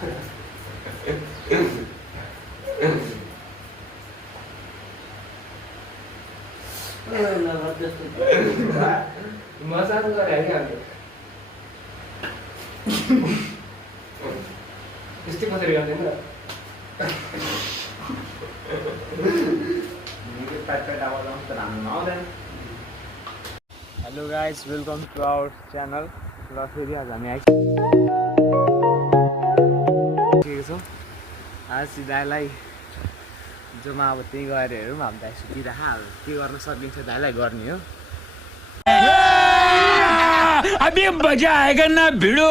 मजाक गरे क्या त्यस्तै कसरी गर्दैन hello guys welcome to our channel र फेरि आज हामी आइसकेको छौँ आज दाइलाई जोमा अब त्यही गएर हेरौँ अब दाइ सुतिरह अब के गर्न सकिन्छ दाइलाई गर्ने हो अभी मजा आएगा ना भिडो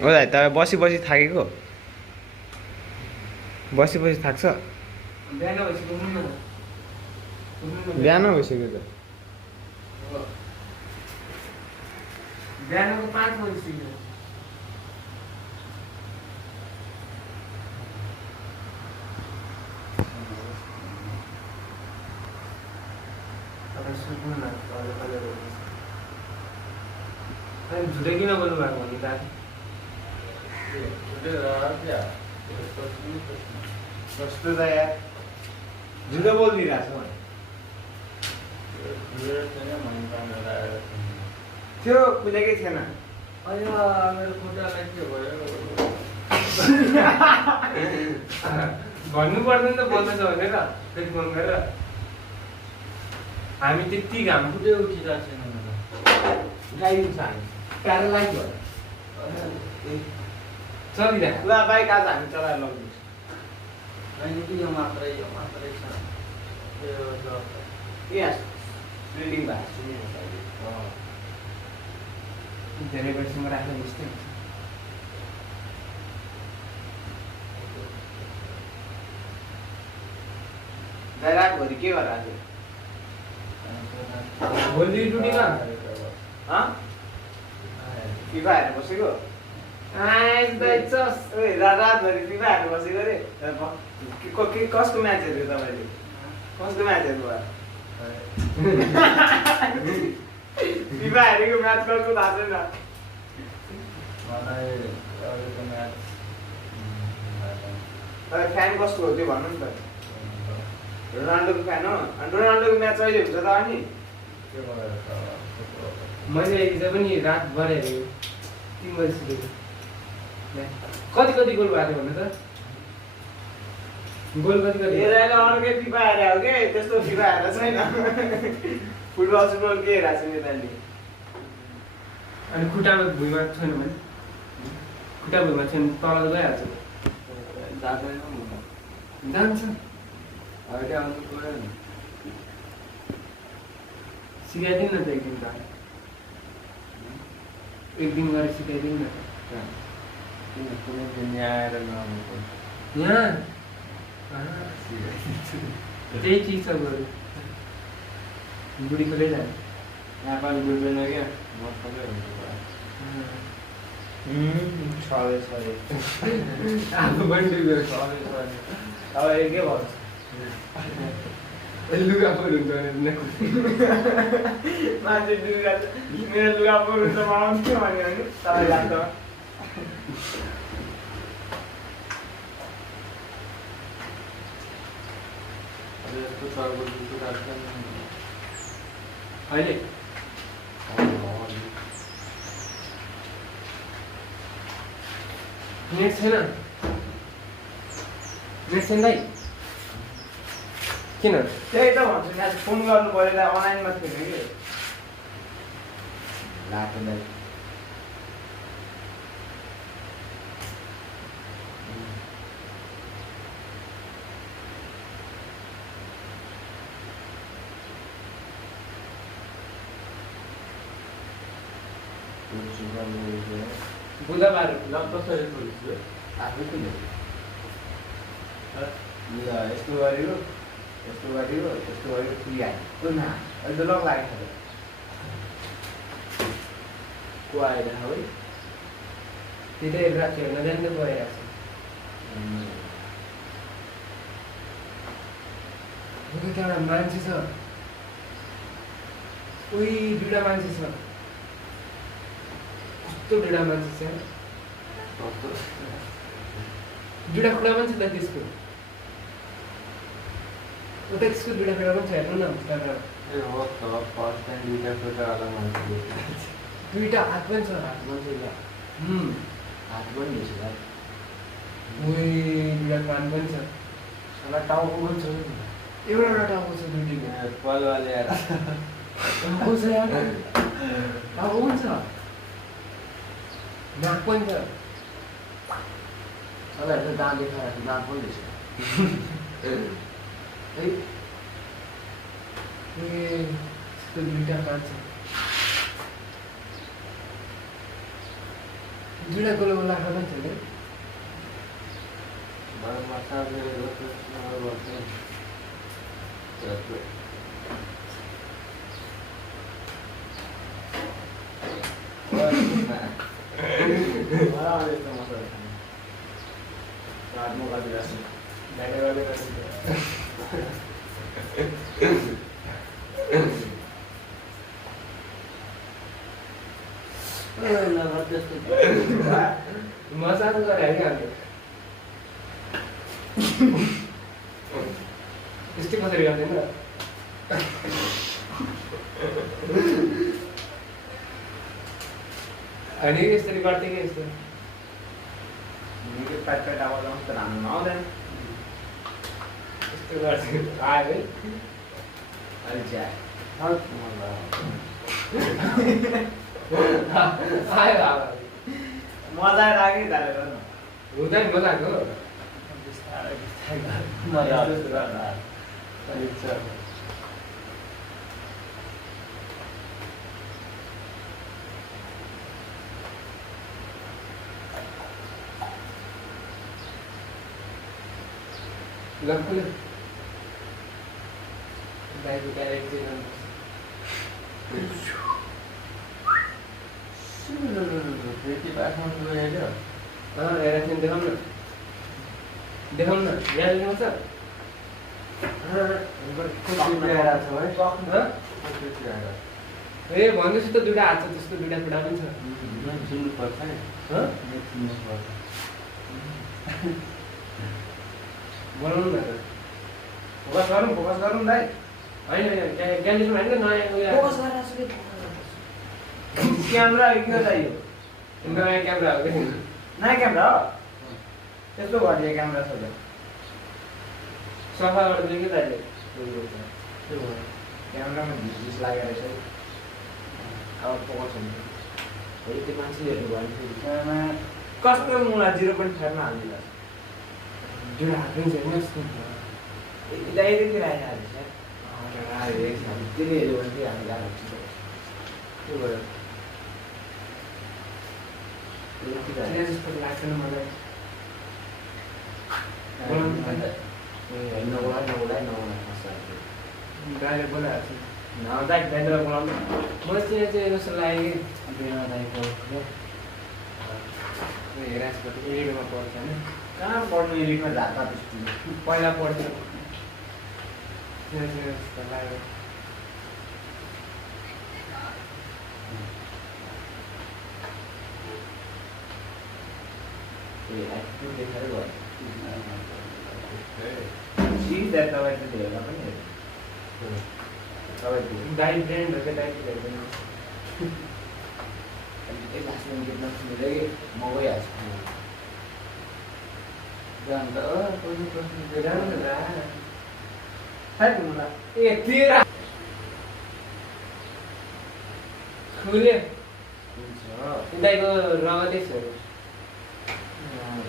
हो दाइ तपाईँ बसी बसी थाकेको बसी बसी थाक्छ बिहान भएपछि घुम्नु न बिहान भइसक्यो त बिहानको 5 बजीसक्यो तपाईँ सुत्नु न झुटै किन बोल्नु भएको भने कस्तो त यार झुटो बोलिदिइरहेको छ त्यो कुलेकै थिएन अयो मेरो खुट्टालाई के भयो भन्नु पर्दैन त बोल्दैछ भनेर फेरि फोन गरेर हामी त्यति घाम फुटै उठिरहेको छैन उठाइदिन्छ हामी प्यारालाइज भयो चलिरहेको ल बाइक आज हामी चलाएर लगिदिन्छ अहिले कि यो मात्रै छ यस बिल्डिङ भएको धेरै बेरसम्म राख्न यस्तै हुन्छ रातभरि के गरेर आज भोलि ड्युटी कहाँ फिफा हेरेर बसेको रातभरि फिफा हेरेर बसेको अरे कसको म्याच हेऱ्यो तपाईँले कसको म्याच हेर्नु भयो फिफा हेरेको म्याच कसको थाहा छैन फ्यान कसको हो त्यो भन्नु नि त रोनाल्डोको फ्यान हो अनि रोनाल्डोको म्याच अहिले हुन्छ त अनि मैले हिजो पनि रातभर हेरेँ 3 बजीसम्म कति गोल भएको थियो भन्नु त गोल कति अर्कै फिफा हेरे हो कि त्यस्तो फिफा हेरेर छैन फुटबल सुटबल के हेरेको छ नेपालीले अनि खुट्टामा भुइँमा छैन भने खुट्टा भुइँमा छैन तल गइहाल्छ जान्छ सिकाइदिनु न त एक दिन गरेर सिकाइदिनु न यहाँ त्यही चिज छ बरु बुढी खोलै जाने नेपाली बुझ्दैन क्या आफू पनि डुब्यो अब के भन्छ लुगा फोर हुन्छ मान्छे मेरो लुगा फोर हुन्छ आउँथ्यो भने तपाईँ जान्छ अहिले नेट छैन दाइ किन त्यही त भन्छु नि आज फोन गर्नु पऱ्यो अनलाइनमा थिएन कि लाग्दैन बुधबार कसरी खोलिस् आफै किन यस्तो गऱ्यो यस्तो खुलिहाल्यो कुन अहिले त लग लागेको छ को आएर है त्यही रात हेर्न जान्दै परिरहेको छ त्यहाँ एउटा मान्छे छ उही दुईवटा मान्छे छ कस्तो दुईवटा मान्छे छ दुईवटा खुला पनि छ त त्यसको उता त्यसको दुईवटा खुला पनि छ हेर्नु न दुईवटा हात पनि छ हात पनि छ उही दुईवटा कान पनि छ टाउको पनि छ एउटा टाउको छ दुईको टाउको छ यार टाउको पनि छ नाक पनि छ दाँत देखाएर दाँत पनि रहेछ यस्तो दुईवटा कान छ दुईवटा गोलो लाखा पनि छ नि मजाक गरे है हामीले त्यस्तै कसरी गर्दैन अनि यसरी गर्थे कि यस्तो प्याट आवाज आउँछ त राम्रो नआउँदैन यस्तो गर्थे आयो है अहिले चाहिँ आयो अब मजा लाग्यो दाले गर्नु हुँदैन मजाको लखुले दाइको क्यारेक्टर देखाउन यहाँ लेख्नु ए भन्दैछु त दुईवटा हात छ त्यसको दुईवटा खुट्टा पनि छ बनाउनु न फोकस गरौँ दाइ होइन क्यान्डिडेट होइन नयाँ क्यामेरा के चाहियो नयाँ क्यामेरा हो कि नयाँ क्यामेरा हो त्यस्तो घटिया क्यामेरा छ सफा गरिदियो कि दाइले क्यामेरामा झिस लागेर रहेछ अब फोकस हुन्छ त्यो मान्छे हेर्नु भयो भने कस्तो मुला 0.5 मा हालिदिला दुईवटा हात पनि छैन यस्तो डाइरेक्ट राखेको रहेछ त्यसले हेऱ्यो भने चाहिँ हामी गाह्रो हुन्छ त्यो भएर जस्तो लाग्दैन मलाई गाडी बोलाएको छु दाइन्द्र बोलाउनु मलाई चाहिँ जस्तो लाग्यो कि दाइको हेरेको एरिडमा पढ्छ होइन कहाँ पढ्नु एरिटमा झार्दा पहिला पढ्थ्यो जस्तो लाग्यो देखाएर भयो तपाईँको हेर्दा पनि तपाईँको दाइ ब्रेन्डहरूको दाइको हेर्दैन लास्टमा गीत नसुनेर म गइहाल्छु जानु त ए तेरा खुल्यो दाइको रगतै छ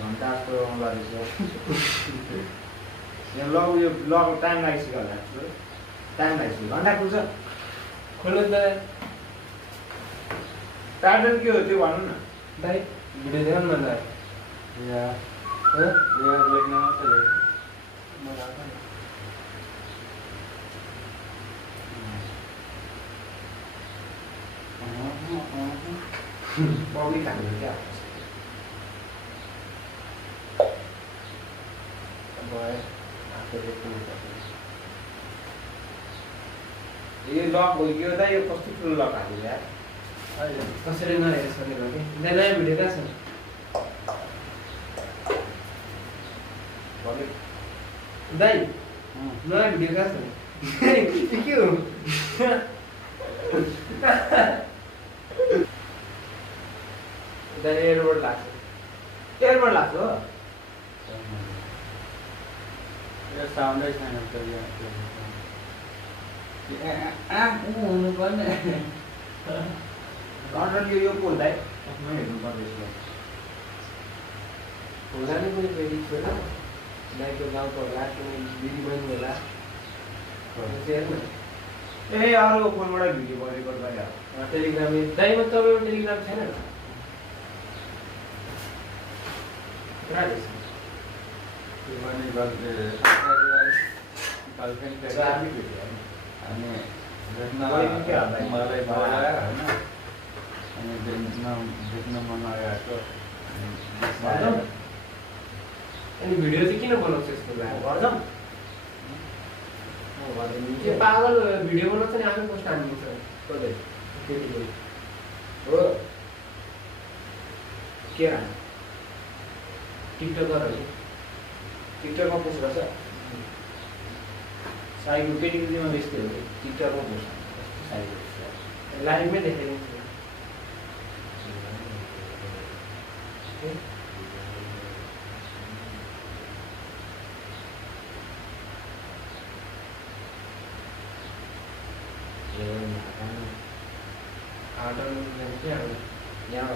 घन्टा जस्तो गरेछ लग यो लग टाइम लागिसक्यो होला टाइम लागिसक्यो घन्टा खुल्छ खोल्नु त प्याटर्न के हो त्यो भन्नु न दाइ भिडियो देखाउनु न दाइ लेख्न मात्रै पब्लिक हाम्रो क्या गए आफूले पुग्नु सक्दैन यो लक भइगयो त यो कस्तो ठुलो लक हाल्यो यार कसरी नहेर सकेको कि नयाँ भिडियो कहाँ छ दाइ नयाँ भिडियो कहाँ छ के हो दाइ एयरपोर्ट लाग्छ एयरपोर्ट लाग्छ हो यो साउन्डै छैन हुनु पर्ने कन्ट्रोल यो को दाइ आफ्नै हेर्नु पर्दैछ होला नि कुनै फेरि छोरा दाइको गाउँको होला कुनै दिदीबहिनी होला हेर्नु ए अरूको फोनबाट भिडियो कल रेकर्ड गरिहाल्छ टेलिग्राम दाइमा तपाईँको टेलिग्राम छैन त्यो पनि गर्लफ्रेन्ड अनि भेट्न मलाई बोलायो होइन अनि भेट्न मन लागेको अनि भिडियो चाहिँ किन बनाउँछ यस्तो गर्छौँ त्यो पागल भिडियो बनाउँछ नि आफै पोस्ट हाल्नुहुन्छ कतै केटीको हो के हाल्नु टिकटकरहरू टिकटकमा पोस्ट गर्छ साईको केटीमा बेच्दै हो टिकटकमा पोस्ट साईको लाइभमै देखाइदिन्छु आर्डर यहाँ